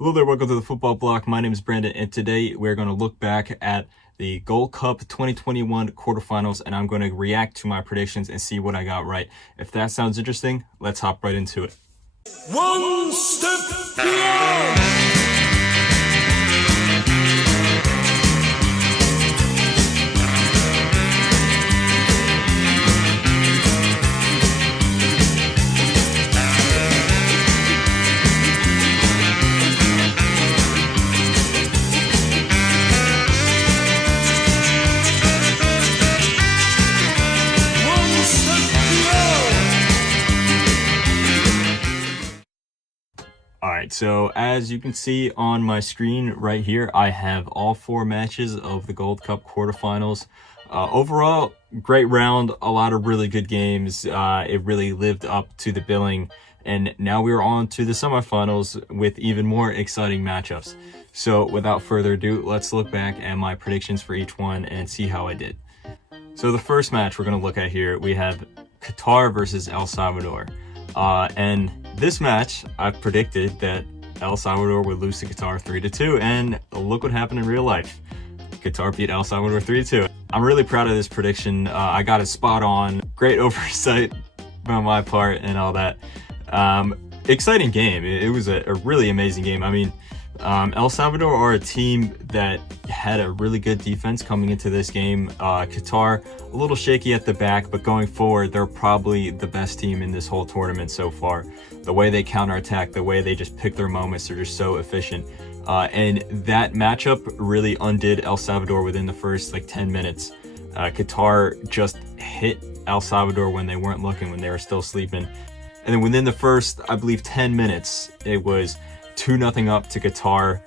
Hello there, welcome to the Football Bloc. My name is Brandon, and today we're going to look back at the Gold Cup 2021 quarterfinals, and I'm going to react to my predictions and see what I got right. If that sounds interesting, let's hop right into it. One step beyond. Alright, so as you can see on my screen right here, I have all four matches of the Gold Cup quarterfinals. Overall, great round, a lot of really good games. It really lived up to the billing, and now we're on to the semifinals with even more exciting matchups. So without further ado, let's look back at my predictions for each one and see how I did. So the first match we're going to look at here, we have Qatar versus El Salvador. And this match, I predicted that El Salvador would lose to Qatar 3-2, and look what happened in real life. Qatar beat El Salvador 3-2. I'm really proud of this prediction. I got it spot on. Great oversight on my part and all that. Exciting game. It was a really amazing game. I mean, El Salvador are a team that had a really good defense coming into this game. Qatar, a little shaky at the back, but going forward, they're probably the best team in this whole tournament so far. The way they counterattack, the way they just pick their moments, they're just so efficient. And that matchup really undid El Salvador within the first 10 minutes. Qatar just hit El Salvador when they weren't looking, when they were still sleeping. And then within the first, I believe, 10 minutes, it was 2-0 up to Qatar.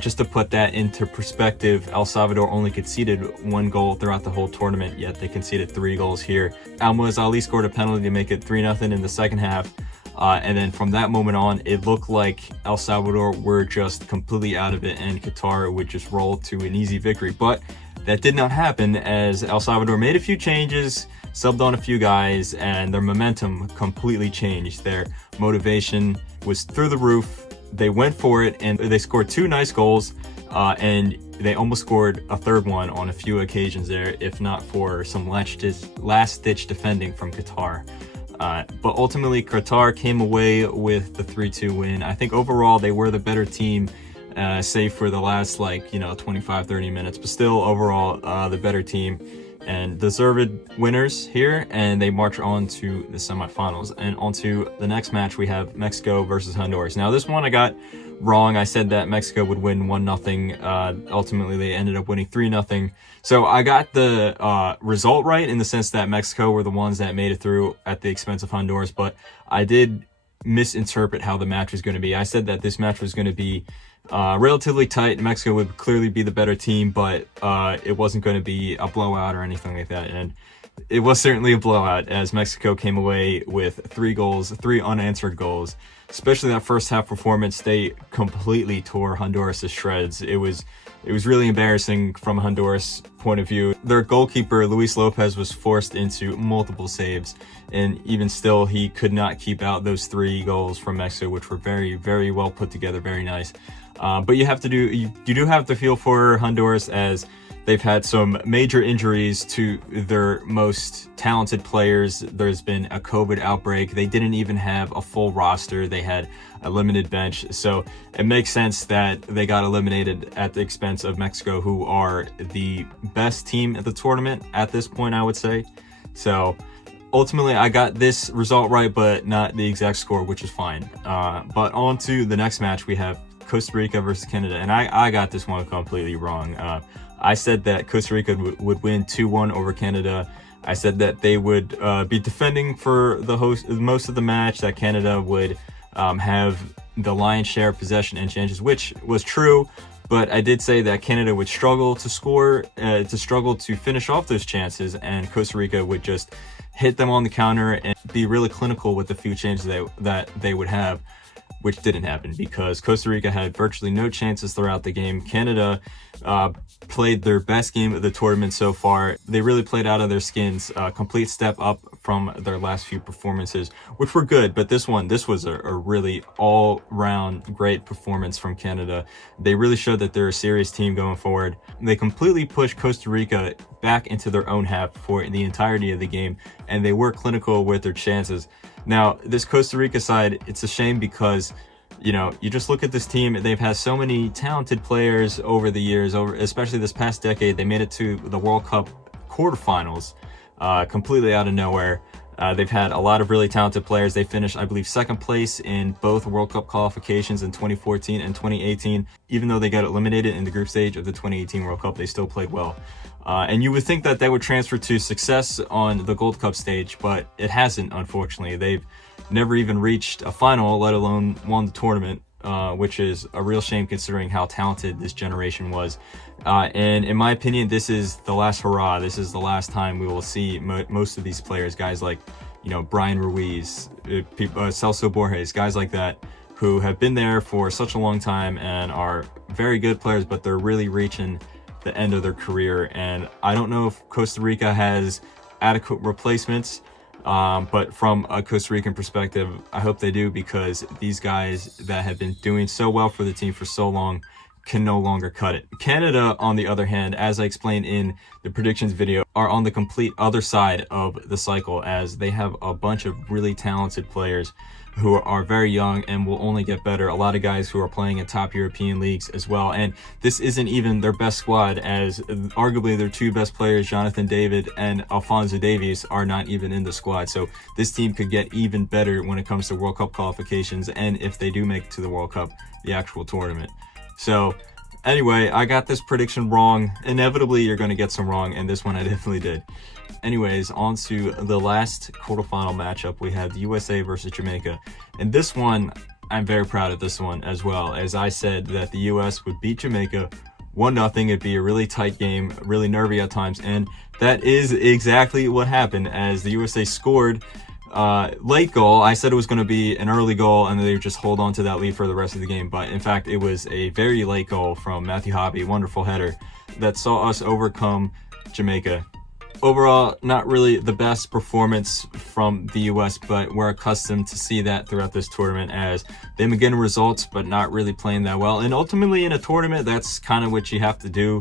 Just to put that into perspective, El Salvador only conceded 1 goal throughout the whole tournament, yet they conceded 3 goals here. Almoz Ali scored a penalty to make it 3-0 in the second half. And then from that moment on, it looked like El Salvador were just completely out of it, and Qatar would just roll to an easy victory. But that did not happen, as El Salvador made a few changes, subbed on a few guys, and their momentum completely changed. Their motivation was through the roof. They went for it, and they scored 2 nice goals, and they almost scored a third one on a few occasions there, if not for some last-ditch defending from Qatar. But ultimately, Qatar came away with the 3-2 win. I think overall they were the better team, save for the last 25-30 minutes, but still overall the better team and deserved winners here, and they march on to the semifinals. And on to the next match, we have Mexico versus Honduras. Now this one I got wrong. I said that Mexico would win 1-0. Ultimately they ended up winning 3-0. So I got the result right in the sense that Mexico were the ones that made it through at the expense of Honduras, but I did misinterpret how the match was going to be. I said that this match was going to be relatively tight. Mexico would clearly be the better team, but it wasn't going to be a blowout or anything like that. And it was certainly a blowout, as Mexico came away with 3 unanswered goals. Especially that first half performance, they completely tore Honduras to shreds. It was really embarrassing from Honduras' point of view. Their goalkeeper, Luis Lopez, was forced into multiple saves, and even still, he could not keep out those 3 goals from Mexico, which were very, very well put together, very nice. But you do have to feel for Honduras, as they've had some major injuries to their most talented players. There's been a COVID outbreak. They didn't even have a full roster. They had a limited bench. So it makes sense that they got eliminated at the expense of Mexico, who are the best team at the tournament at this point, I would say. So ultimately, I got this result right, but not the exact score, which is fine. But on to the next match, we have Costa Rica versus Canada, and I got this one completely wrong. I said that Costa Rica would win 2-1 over Canada. I said that they would be defending for most of the match, that Canada would have the lion's share of possession and chances, which was true. But I did say that Canada would struggle to score, struggle to finish off those chances, and Costa Rica would just hit them on the counter and be really clinical with the few chances that they would have. which didn't happen because Costa Rica had virtually no chances throughout the game. Canada played their best game of the tournament so far. They really played out of their skins, complete step up from their last few performances, which were good, but this was a really all-round great performance from Canada. They really showed that they're a serious team going forward. They completely pushed Costa Rica back into their own half for the entirety of the game, and they were clinical with their chances. Now, this Costa Rica side, it's a shame because, you know, you just look at this team, they've had so many talented players over the years, especially this past decade. They made it to the World Cup Quarterfinals completely out of nowhere. They've had a lot of really talented players. They finished, I believe, second place in both World Cup qualifications in 2014 and 2018. Even though they got eliminated in the group stage of the 2018 World Cup, they still played well. And you would think that would transfer to success on the Gold Cup stage, but it hasn't, unfortunately. They've never even reached a final, let alone won the tournament, which is a real shame considering how talented this generation was. And in my opinion, this is the last hurrah. This is the last time we will see most of these players, guys like, you know, Brian Ruiz, Celso Borges, guys like that, who have been there for such a long time and are very good players, but they're really reaching the end of their career. And I don't know if Costa Rica has adequate replacements, but from a Costa Rican perspective, I hope they do, because these guys that have been doing so well for the team for so long can no longer cut it. Canada, on the other hand, as I explained in the predictions video, are on the complete other side of the cycle, as they have a bunch of really talented players who are very young and will only get better. A lot of guys who are playing in top European leagues as well. And this isn't even their best squad, as arguably their two best players, Jonathan David and Alphonso Davies, are not even in the squad. So this team could get even better when it comes to World Cup qualifications, and if they do make it to the World Cup, the actual tournament. So anyway, I got this prediction wrong. Inevitably, you're going to get some wrong, and this one I definitely did. Anyways, on to the last quarterfinal matchup. We had the USA versus Jamaica. And this one, I'm very proud of this one as well, as I said that the US would beat Jamaica 1-0. It'd be a really tight game, really nervy at times, and that is exactly what happened, as the USA scored late goal. I said it was going to be an early goal and they would just hold on to that lead for the rest of the game, but in fact it was a very late goal from Matthew Hobby, wonderful header, that saw us overcome Jamaica. Overall, not really the best performance from the US, but we're accustomed to see that throughout this tournament, as they've been getting results but not really playing that well. And ultimately in a tournament, that's kind of what you have to do,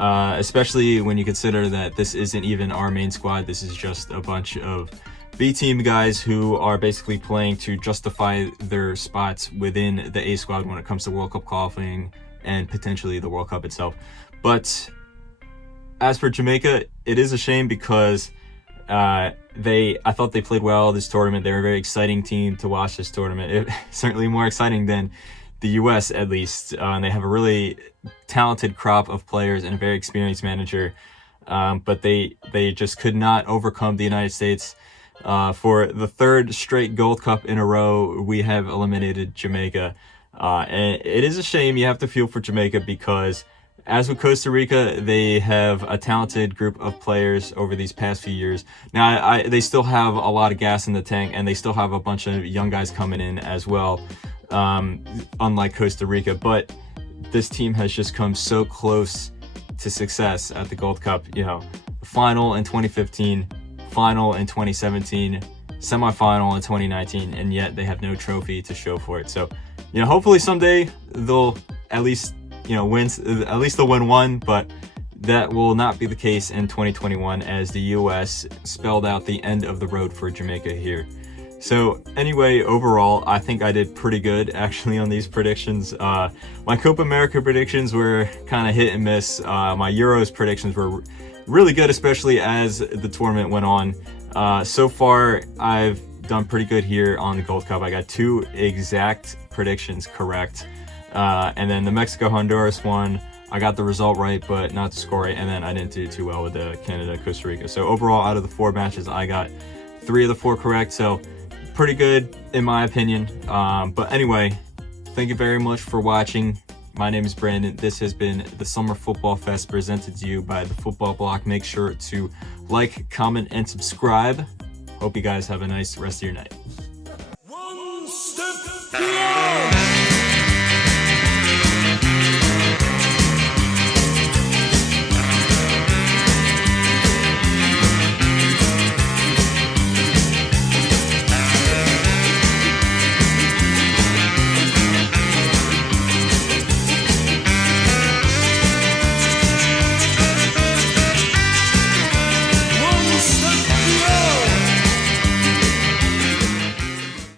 especially when you consider that this isn't even our main squad. This is just a bunch of B-team guys who are basically playing to justify their spots within the A squad when it comes to World Cup qualifying and potentially the World Cup itself. But as for Jamaica, it is a shame because I thought they played well this tournament. They're a very exciting team to watch this tournament. Certainly more exciting than the US, at least. And they have a really talented crop of players and a very experienced manager. But they just could not overcome the United States. For the third straight Gold Cup in a row, we have eliminated Jamaica. And it is a shame. You have to feel for Jamaica because, as with Costa Rica, they have a talented group of players over these past few years. Now, they still have a lot of gas in the tank, and they still have a bunch of young guys coming in as well, unlike Costa Rica. But this team has just come so close to success at the Gold Cup. You know, final in 2015, final in 2017, semifinal in 2019, and yet they have no trophy to show for it. So, you know, hopefully someday they'll at least, at least they'll win one, but that will not be the case in 2021, as the US spelled out the end of the road for Jamaica here. So anyway, overall, I think I did pretty good actually on these predictions. My Copa America predictions were kind of hit and miss. My Euros predictions were really good, especially as the tournament went on. So far, I've done pretty good here on the Gold Cup. I got 2 exact predictions correct. And then the Mexico-Honduras one, I got the result right, but not the score right. And then I didn't do too well with the Canada-Costa Rica. So overall, out of the 4 matches, I got 3 of the 4 correct. So pretty good, in my opinion. But anyway, thank you very much for watching. My name is Brandon. This has been the Summer Football Fest presented to you by the Football Bloc. Make sure to like, comment, and subscribe. Hope you guys have a nice rest of your night. One step beyond.